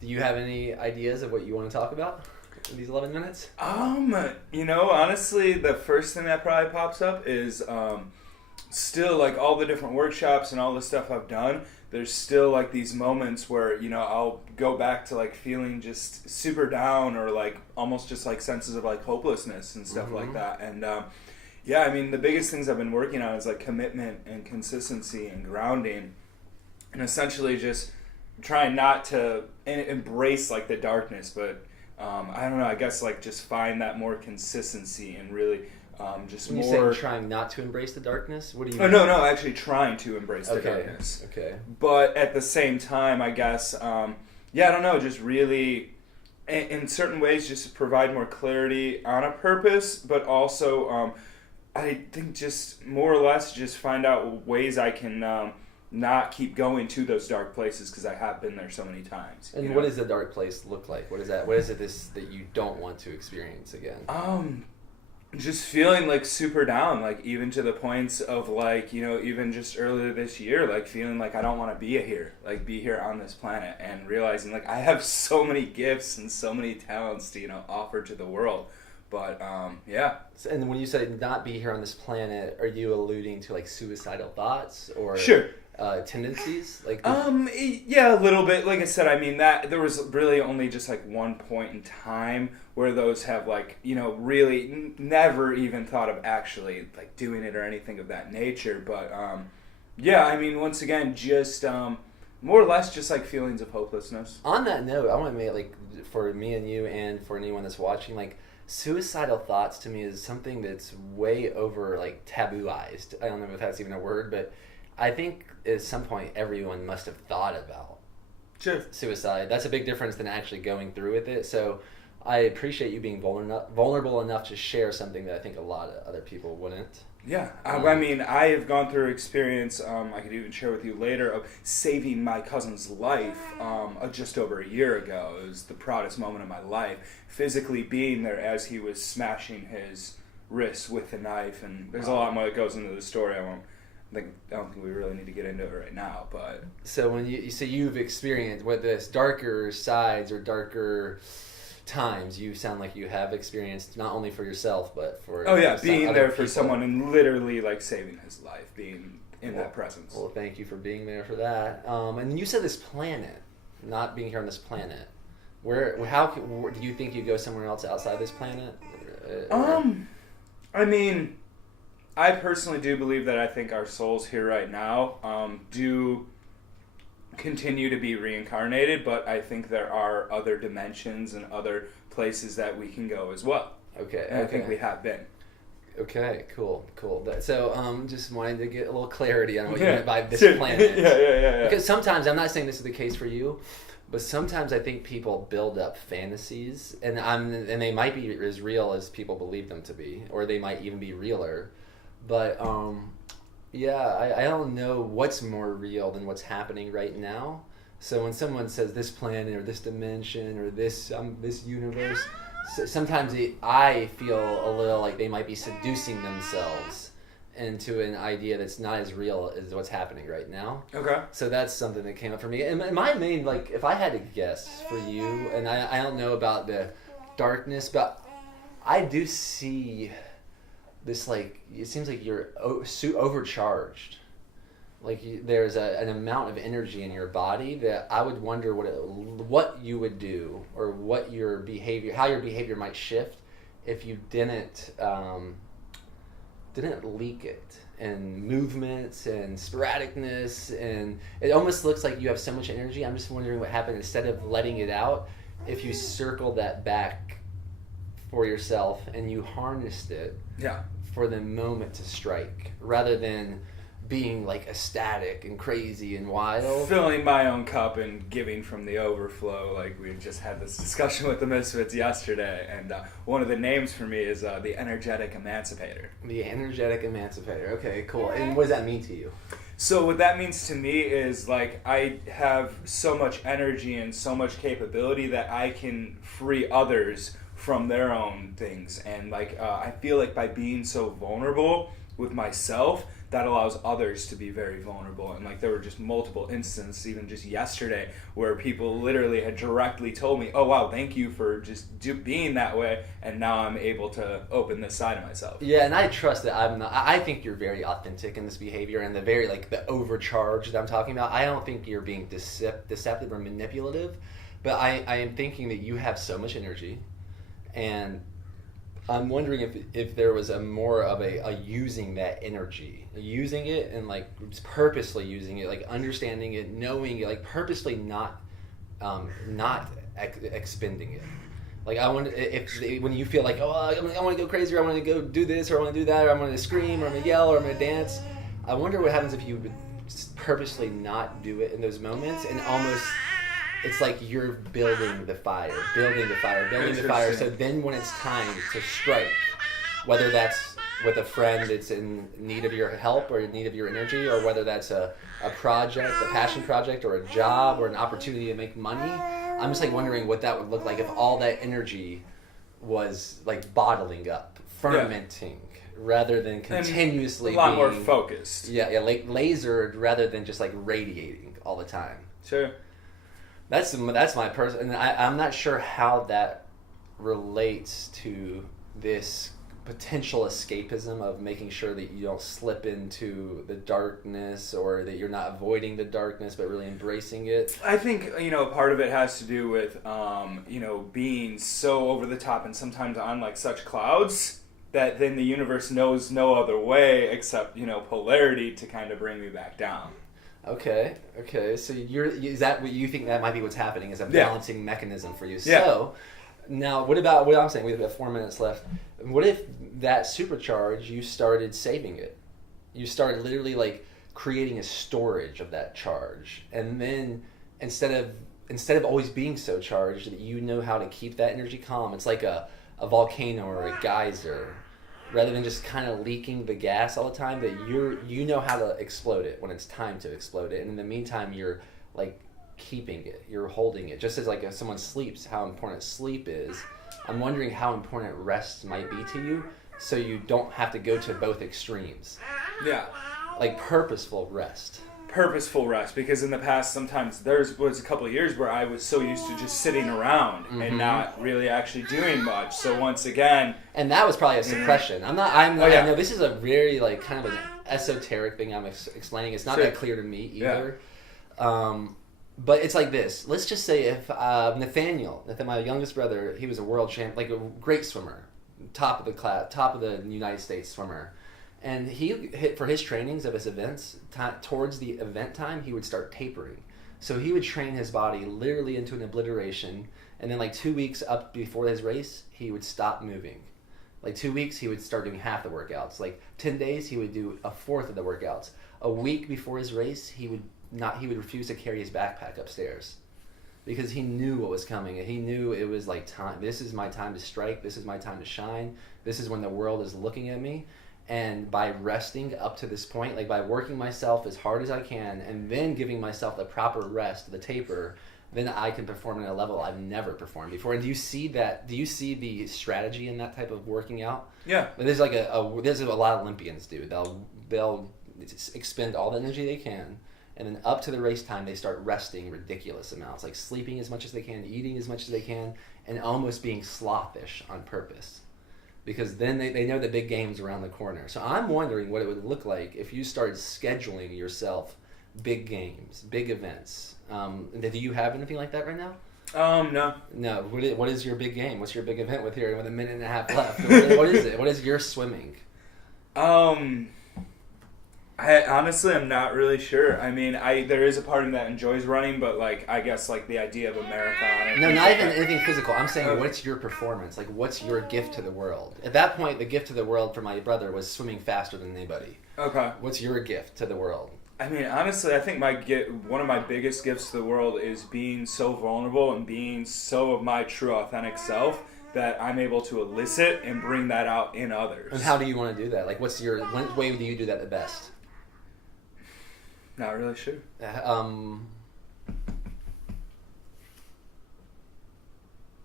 Do you have any ideas of what you want to talk about in these 11 minutes? Honestly, the first thing that probably pops up is still like all the different workshops and all the stuff I've done. There's still like these moments where, I'll go back to like feeling just super down or like almost just like senses of like hopelessness and stuff like that. And the biggest things I've been working on is like commitment and consistency and grounding, and essentially just trying not to embrace like the darkness, but I don't know, I guess like just find that more consistency and really just when more. You say trying not to embrace the darkness? What do you Oh, mean? no, actually trying to embrace the darkness. Okay. But at the same time, I guess, I don't know, just really, in certain ways, just to provide more clarity on a purpose, but also, I think just more or less just find out ways I can not keep going to those dark places, because I have been there so many times. And what does the dark place look like? What is that? What is it that you don't want to experience again? Just feeling like super down, like even to the points of like, even just earlier this year, like feeling like I don't want to be here on this planet, and realizing like I have so many gifts and so many talents to, offer to the world. But, yeah. And when you say not be here on this planet, are you alluding to like suicidal thoughts or Sure. Tendencies? Yeah, a little bit. Like I said, I mean, that there was really only just like one point in time where those have like, really never even thought of actually like doing it or anything of that nature. But, once again, just more or less just like feelings of hopelessness. On that note, I want to make like for me and you and for anyone that's watching, like suicidal thoughts to me is something that's way over like tabooized. I don't know if that's even a word, but I think at some point everyone must have thought about suicide. That's a big difference than actually going through with it. So I appreciate you being vulnerable enough to share something that I think a lot of other people wouldn't. Yeah, I have gone through experience, I could even share with you later, of saving my cousin's life just over a year ago. It was the proudest moment of my life, physically being there as he was smashing his wrist with a knife, and there's a lot more that goes into the story. I don't think we really need to get into it right now, but... So when you've experienced what this darker sides or darker times, you sound like you have experienced not only for yourself but for being there for people. Someone and literally like saving his life, being in that presence. Well, thank you for being there for that. And you said this planet, not being here on this planet. Where do you think you go somewhere else outside this planet? I personally do believe that I think our souls here right now do continue to be reincarnated, but I think there are other dimensions and other places that we can go as well. Okay. And I think we have been. Okay, cool. So, just wanted to get a little clarity on what you meant by this planet. Yeah. Because sometimes, I'm not saying this is the case for you, but sometimes I think people build up fantasies, and they might be as real as people believe them to be, or they might even be realer. But I don't know what's more real than what's happening right now. So when someone says this planet or this dimension or this universe, sometimes I feel a little like they might be seducing themselves into an idea that's not as real as what's happening right now. Okay. So that's something that came up for me. And my main, like, if I had to guess for you, and I don't know about the darkness, but I do see this, like, it seems like you're overcharged. Like there's an amount of energy in your body that I would wonder what you would do, or what your behavior, how your behavior might shift if you didn't leak it, and movements and sporadicness, and it almost looks like you have so much energy. I'm just wondering what happened instead of letting it out, if you circled that back for yourself and you harnessed it for the moment to strike, rather than being like ecstatic and crazy and wild. Filling my own cup and giving from the overflow. Like we just had this discussion with the Misfits yesterday, and one of the names for me is the Energetic Emancipator. The Energetic Emancipator. Okay, cool. And what does that mean to you? So what that means to me is like I have so much energy and so much capability that I can free others from their own things. And like I feel like by being so vulnerable with myself, that allows others to be very vulnerable. And like there were just multiple instances, even just yesterday, where people literally had directly told me, "Oh wow, thank you for just being that way," and now I'm able to open this side of myself. Yeah, and I trust that I'm not. I think you're very authentic in this behavior, and the very like the overcharge that I'm talking about. I don't think you're being deceptive or manipulative, but I am thinking that you have so much energy, and I'm wondering if there was a more of a using that energy, using it and like purposely using it, like understanding it, knowing it, like purposely not expending it. Like I want when you feel like, oh, I want to go crazy, or I want to go do this, or I want to do that, or I'm going to scream, or I'm going to yell, or I'm going to dance. I wonder what happens if you would purposely not do it in those moments, and almost it's like you're building the fire. So then when it's time to strike, whether that's with a friend that's in need of your help or in need of your energy, or whether that's a project, a passion project, or a job, or an opportunity to make money, I'm just like wondering what that would look like if all that energy was like bottling up, fermenting, rather than continuously a lot being more focused. Yeah, like lasered rather than just like radiating all the time. Sure. That's my person, and I'm not sure how that relates to this potential escapism of making sure that you don't slip into the darkness, or that you're not avoiding the darkness but really embracing it. I think, part of it has to do with, being so over the top and sometimes on like such clouds that then the universe knows no other way except, polarity to kind of bring me back down. Okay. So is that what you think that might be what's happening? Is a balancing mechanism for you? Yeah. So now, what about what I'm saying? We have about 4 minutes left. What if that supercharge, you started saving it? You started literally like creating a storage of that charge, and then instead of always being so charged, that you know how to keep that energy calm. It's like a volcano or a geyser. Rather than just kind of leaking the gas all the time, that you know how to explode it when it's time to explode it, and in the meantime you're like keeping it, you're holding it. Just as like if someone sleeps, how important sleep is, I'm wondering how important rest might be to you, so you don't have to go to both extremes. Yeah. Like purposeful rest, because in the past sometimes there was a couple of years where I was so used to just sitting around and not really actually doing much. So once again, and that was probably a suppression. I know this is a very like kind of an esoteric thing I'm explaining. It's not that clear to me either. But it's like this. Let's just say if Nathaniel, my youngest brother, he was a world champ, like a great swimmer, top of the class, top of the United States swimmer. And he hit for his trainings of his events, towards the event time, he would start tapering. So he would train his body literally into an obliteration, and then like 2 weeks up before his race, he would stop moving. Like 2 weeks, he would start doing half the workouts. Like 10 days, he would do a fourth of the workouts. A week before his race, he would refuse to carry his backpack upstairs, because he knew what was coming, and he knew it was like time. This is my time to strike. This is my time to shine. This is when the world is looking at me. And by resting up to this point, like by working myself as hard as I can, and then giving myself the proper rest, the taper, then I can perform at a level I've never performed before. And do you see that? Do you see the strategy in that type of working out? Yeah. There's like there's a lot of Olympians do. They'll expend all the energy they can, and then up to the race time they start resting ridiculous amounts, like sleeping as much as they can, eating as much as they can, and almost being sloppish on purpose. Because then they know the big game's around the corner. So I'm wondering what it would look like if you started scheduling yourself big games, big events. Do you have anything like that right now? No. No. What is your big game? What's your big event with a minute and a half left? What is it? What is your swimming? I honestly am not really sure. I mean, there is a part of me that enjoys running, but like I guess like the idea of a marathon. No, not even anything physical. I'm saying, what's your performance? Like, what's your gift to the world? At that point, the gift to the world for my brother was swimming faster than anybody. Okay. What's your gift to the world? I mean, honestly, I think one of my biggest gifts to the world is being so vulnerable and being so of my true authentic self that I'm able to elicit and bring that out in others. And how do you want to do that? Like, what way do you do that the best? Not really sure.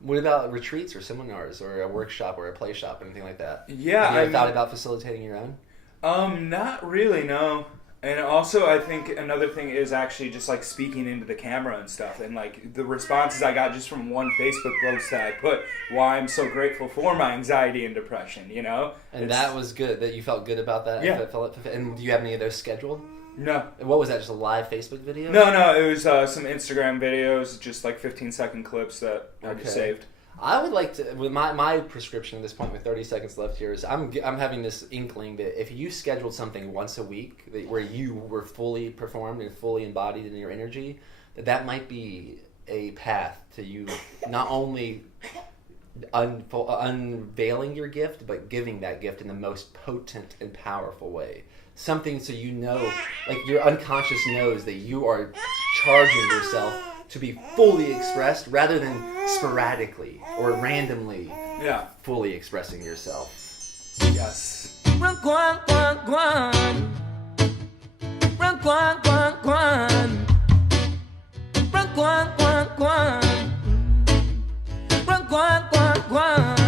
What about retreats or seminars or a workshop or a play shop, anything like that? Yeah, Have you ever thought about facilitating your own? Not really, no. And also, I think another thing is actually just like speaking into the camera and stuff, and like the responses I got just from one Facebook post that I put, why I'm so grateful for my anxiety and depression, you know? And that was good, that you felt good about that? Yeah. And do you have any of those scheduled? No. What was that, just a live Facebook video? No, it was some Instagram videos, just like 15-second clips that I just saved. I would like to, with my prescription at this point with 30 seconds left here is I'm having this inkling that if you scheduled something once a week where you were fully performed and fully embodied in your energy, that might be a path to you not only unveiling your gift, but giving that gift in the most potent and powerful way. Something so you know, like your unconscious knows that you are charging yourself to be fully expressed rather than sporadically or randomly fully expressing yourself. Yes. Run, guan, guan, guan. Run, guan, guan, guan. Run, guan, guan, guan. Run, guan, guan, guan.